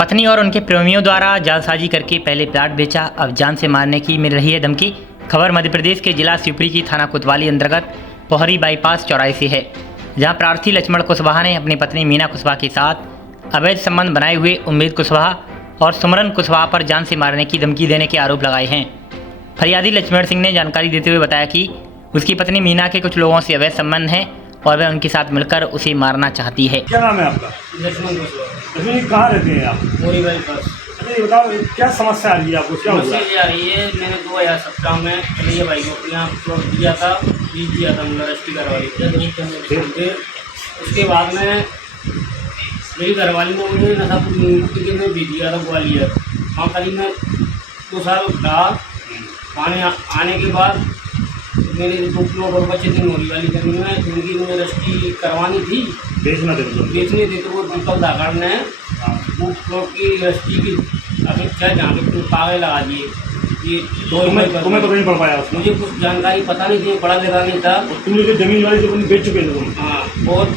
पत्नी और उनके प्रेमियों द्वारा जालसाजी करके पहले प्लाट बेचा, अब जान से मारने की मिल रही है धमकी। खबर मध्य प्रदेश के जिला शिवपुरी की थाना कोतवाली अंतर्गत पोहरी बाईपास चौराहे से है, जहां प्रार्थी लक्ष्मण कुशवाहा ने अपनी पत्नी मीना कुशवाहा के साथ अवैध संबंध बनाए हुए उम्मीद कुशवाहा और सुमरन कुशवाहा पर जान से मारने की धमकी देने के आरोप लगाए हैं। फरियादी लक्ष्मण सिंह ने जानकारी देते हुए बताया कि उसकी पत्नी मीना के कुछ लोगों से अवैध संबंध है और वह उनके साथ मिलकर उसे मारना चाहती है। क्या नाम है आपका? लक्ष्मण कुशवाहा। लक्ष्मण जी, कहाँ रहते हैं आप? पोहरी बाईपास। अच्छा, ये बताओ क्या समस्या आ रही है आपको, क्या हुआ? समस्या ये आ रही है, मैंने 2017 में कन्हैया भाई को अपने यहाँ प्लॉट दिया था, बीज दिया था, मतलब रजिस्ट्री करवाई थी। फिर उसके बाद में मेरी घरवाली ने मुझे नशापुर के में भी दिया था ग्वालियर। वहाँ करीब में 2 साल रहा। आने के बाद मेरे 2 प्लॉट और बचे थे नोरी वाली जमीन में, जिनकी मुझे रजिस्ट्री करवानी थी, बेचना थे बेचने थे। तो वो दीपक धाकड़ ने वो प्लॉट की रजिस्ट्री की अपेक्षा जहाँ के कागज लगा दिए। ये तुम्हें पता नहीं पड़ पाया उसमें? मुझे कुछ जानकारी पता नहीं थी, पढ़ा लिखा नहीं था। तुमने जो जमीन वाली जमीन बेच चुके थे तुम? हाँ, और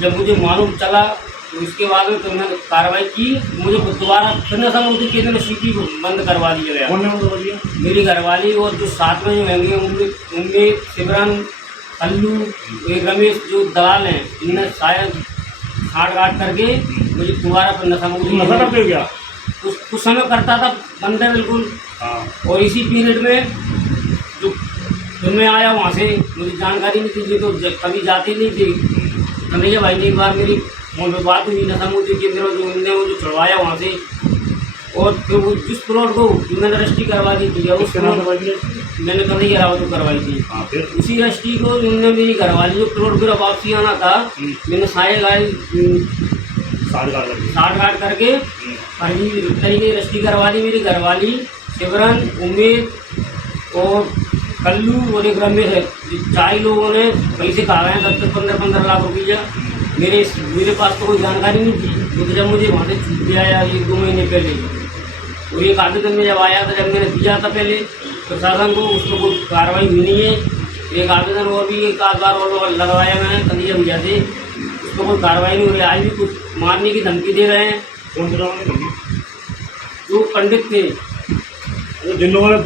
जब मुझे मालूम चला तो उसके बाद में तो मैंने कार्रवाई की। मुझे दोबारा फिर नशा मुक्ति केंद्र में सीटी बंद करवा दिया गया। कौन ने बंद करवा दिया? मेरी घरवाली और जो साथ में जो रहेंगे उनमें सिमरन, कल्लू, एक रमेश जो दलाल हैं, इनने शायद छाट करके मुझे दोबारा फिर नशा मुक्ति। नशा करते हो क्या? कुछ समय करता था बंद है बिल्कुल। हाँ। और इसी पीरियड में जो फिर मैं आया वहाँ से, मुझे जानकारी नहीं थी, तो कभी जाती नहीं थी। कन्हैया भाई ने एक बार मेरी फोन पर बात हुई, नशा मुक्ति केंद्र जो इनने वो जो छुड़वाया वहाँ से। और फिर वो जिस प्लॉट को मैंने रजिस्ट्री करवा दी थी, उस मैंने कन्हैया रावत को करवाई थी। उसी रजिस्ट्री को उनने मेरी घरवाली जो प्लॉट फिर वापसी आना था, मैंने साठ गाट करके फर्जी तरीके रजिस्ट्री करवा दी। मेरी घरवाली, सिमरन, उम्मीद और कल्लू और एक रमेश है, 4 लोगों ने पैसे कहा गए 10-15 लाख रुपया। मेरे पास तो कोई जानकारी नहीं थी। तो जब मुझे वहाँ से छूट दिया या 1-2 महीने पहले, और एक आवेदन में जब आया था, जब मैंने दिया था पहले प्रशासन को, उसमें कोई कार्रवाई हुई नहीं है। एक आवेदन और भी एक आध बार और लगवाया मैंने कन्हैया भैया से, उसमें कोई कार्रवाई नहीं हो रही। आज भी कुछ मारने की धमकी दे रहे हैं। जो पंडित थे, जिन लोगों ने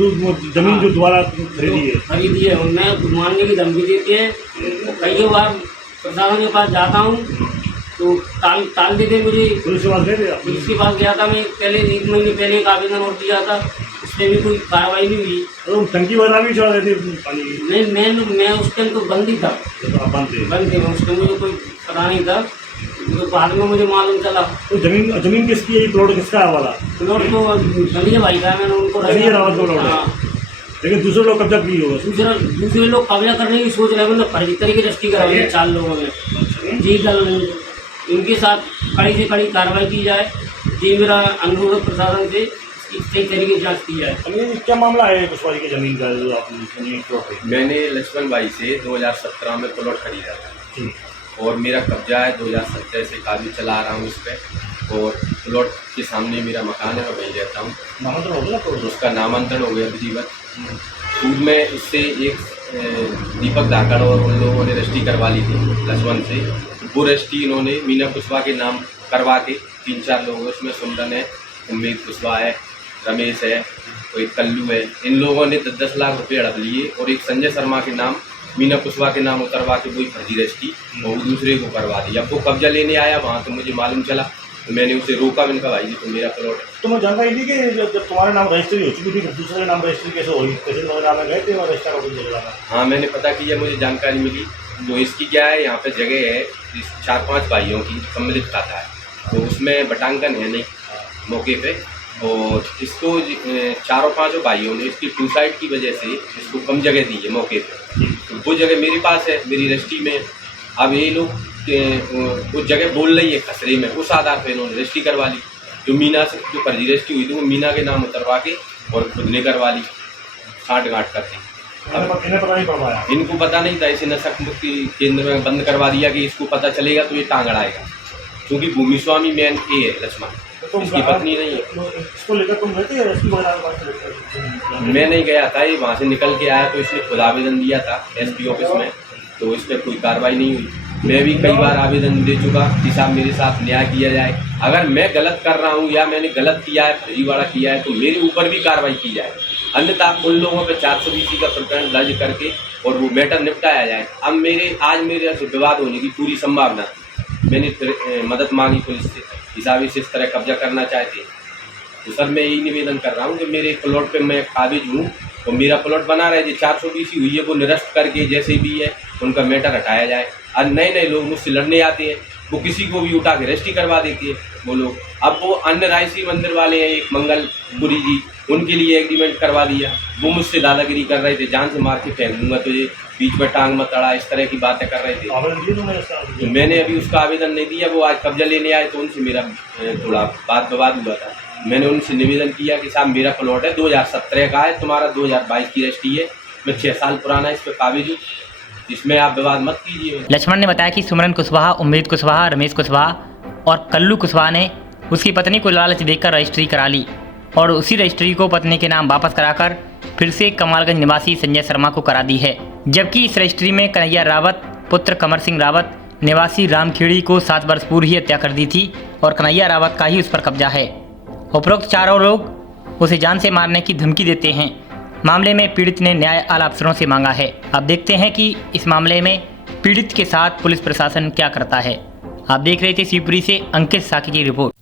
जमीन जो दोबारा खरीदी है, उनमें मारने की धमकी देते हैं। कई बार प्रशासन के पास जाता हूँ तो टाल देते मुझे। पुलिस के पास गए थे आप? पुलिस के पास गया था मैं पहले, 1 महीने पहले एक आवेदन और दिया था, उसमें भी कोई कार्रवाई नहीं हुई। तो टंकी वगैरह भी चढ़ा रहे थे पानी? नहीं, मैं उस टाइम तो बंद ही था। बंद थे उस टाइम मुझे कोई पता नहीं था, तो बाद में मुझे मालूम चला। तो जमीन किसकी है? प्लॉट किसका है वाला? प्लॉट तो कन्हैया भाई का, मैंने उनको कन्हैया रावत का प्लॉट है। हाँ। लेकिन दूसरे लोग कब्जा किए होगा? दूसरे लोग कब्जा करने की सोच रहे हैं, मतलब फर्जी तरीके रजिस्ट्री करा है 4 लोगों ने। जी दल, इनके साथ कड़ी से कड़ी कार्रवाई की जाए, जी मेरा अनुरोध है प्रशासन से, इसकी सही तरीके से जाँच की जाए। क्या मामला है कुशवाहा की जमीन का जो आपने? मैंने लक्ष्मण भाई से 2017 में प्लॉट खरीदा था और मेरा कब्जा है 2017 से, काफ़ी चला रहा हूँ इस पर। और प्लॉट के सामने मेरा मकान है, मैं वहीं रहता हूँ। नामांतरण हो गया? तो उसका नामांतरण हो गया विधिवत। पूर्व में इससे एक दीपक धाकड़ और उन लोगों ने रजिस्ट्री करवा ली थी लक्ष्मण से। वो रजिस्ट्री इन्होंने मीना कुशवाहा के नाम करवा के 3-4 लोग, उसमें सुमरन है, उम्मीद कुशवाहा है, रमेश है, कोई कल्लू है, इन लोगों ने 10-10 लाख रुपये हड़प लिए। और एक संजय शर्मा के नाम मीना कुशवाहा के नाम उतरवा के वही फर्जी रजिस्ट्री वो दूसरे को करवा दी। अब वो कब्जा लेने आया वहाँ, तो मुझे मालूम चला, तो मैंने उसे रोका। मैंने कहा भाई जी तो मेरा प्लॉट है। तुम्हें जानकारी दी कि जब तुम्हारा नाम रजिस्ट्री हो चुकी थी, दूसरे नाम रजिस्ट्री कैसे हुई? कैसे तुम्हारे नाम में गए थे और रजिस्टर ऑफिस जगह? हाँ, मैंने पता किया, मुझे जानकारी मिली। तो इसकी क्या है, यहाँ पे जगह है 4-5 भाइयों की सम्मिलित खाता है, तो उसमें बटांकन है नहीं मौके पे। और इसको 4-5 भाइयों ने इसकी 2 साइड की वजह से इसको कम जगह दी है मौके पे। तो वो जगह मेरे पास है, मेरी रजिस्ट्री में। अब ये लोग वो जगह बोल रही है खसरे में, उस आधार पर इन्होंने रजिस्ट्री करवा ली। जो मीना से जो फर्जी रजिस्ट्री हुई थी वो मीना के नाम उतरवा के और खुद ने करवा ली, छाट गाट करके। इन्हें पता नहीं पड़ पाया? इनको पता नहीं था, इसे नशा मुक्ति केंद्र में बंद करवा दिया कि इसको पता चलेगा तो ये टांग अड़ाएगा, क्योंकि भूमि स्वामी मेन ये है लक्ष्मण, इसकी पत्नी नहीं है। इसको लेकर तुम गए थे एसपी वगैरह? मैं नहीं गया था, ये वहाँ से निकल के आया तो इसने खुद आवेदन दिया था एसपी ऑफिस में, तो इस पर कोई कार्रवाई नहीं हुई। मैं भी कई बार आवेदन दे चुका कि साहब मेरे साथ न्याय किया जाए। अगर मैं गलत कर रहा हूँ या मैंने गलत किया है, फर्जीवाड़ा किया है, तो मेरे ऊपर भी कार्रवाई की जाए, अन्यथा उन लोगों पर 420 का प्रकरण दर्ज करके और वो मैटर निपटाया जाए। अब आज मेरे से विवाद होने की पूरी संभावना थी। मैंने मदद मांगी पुलिस से कि साहब इस तरह कब्जा करना चाहते हैं। तो सर मैं यही निवेदन कर रहा हूँ कि मेरे प्लॉट पे मैं काबिज हूँ और मेरा प्लॉट बना रहे, जो 420 हुई है वो निरस्त करके जैसे भी है उनका मैटर हटाया जाए। और नए लोग मुझसे लड़ने आते हैं, वो किसी को भी उठा के रजिस्ट्री करवा देते हैं वो लोग। अब वो अन्य रायसी मंदिर वाले हैं, एक मंगलपुरी जी, उनके लिए एग्रीमेंट करवा दिया। वो मुझसे दादागिरी कर रहे थे, जान से मार के फेंक दूंगा तुझे, बीच में टांग मत अड़ा, इस तरह की बातें कर रहे थे। आवेदन दिया तुमने इसका? तो मैंने अभी उसका आवेदन नहीं दिया। वो आज कब्जा लेने आए तो उनसे मेरा थोड़ा बात विवाद हुआ था। मैंने उनसे निवेदन किया कि साहब मेरा प्लॉट है 2017 का है, तुम्हारा 2022 की रजिस्ट्री है, मैं 6 साल पुराना इस पर काबिज हूँ, इसमें आप विवाद मत कीजिए। लक्ष्मण ने बताया कि सुमरन कुशवाहा, उम्मीद कुशवाहा, रमेश कुशवाहा और कल्लू कुशवाहा ने उसकी पत्नी को लालच देकर रजिस्ट्री करा ली और उसी रजिस्ट्री को पत्नी के नाम वापस कराकर फिर से कमालगंज निवासी संजय शर्मा को करा दी है। जबकि इस रजिस्ट्री में कन्हैया रावत पुत्र कमर सिंह रावत निवासी रामखेड़ी को 7 वर्ष पूर्व ही हत्या कर दी थी और कन्हैया रावत का ही उस पर कब्जा है। उपरोक्त चारों लोग उसे जान से मारने की धमकी देते हैं। मामले में पीड़ित ने न्याय आला अफसरों से मांगा है। अब देखते हैं कि इस मामले में पीड़ित के साथ पुलिस प्रशासन क्या करता है। आप देख रहे थे शिवपुरी से अंकित साकी की रिपोर्ट।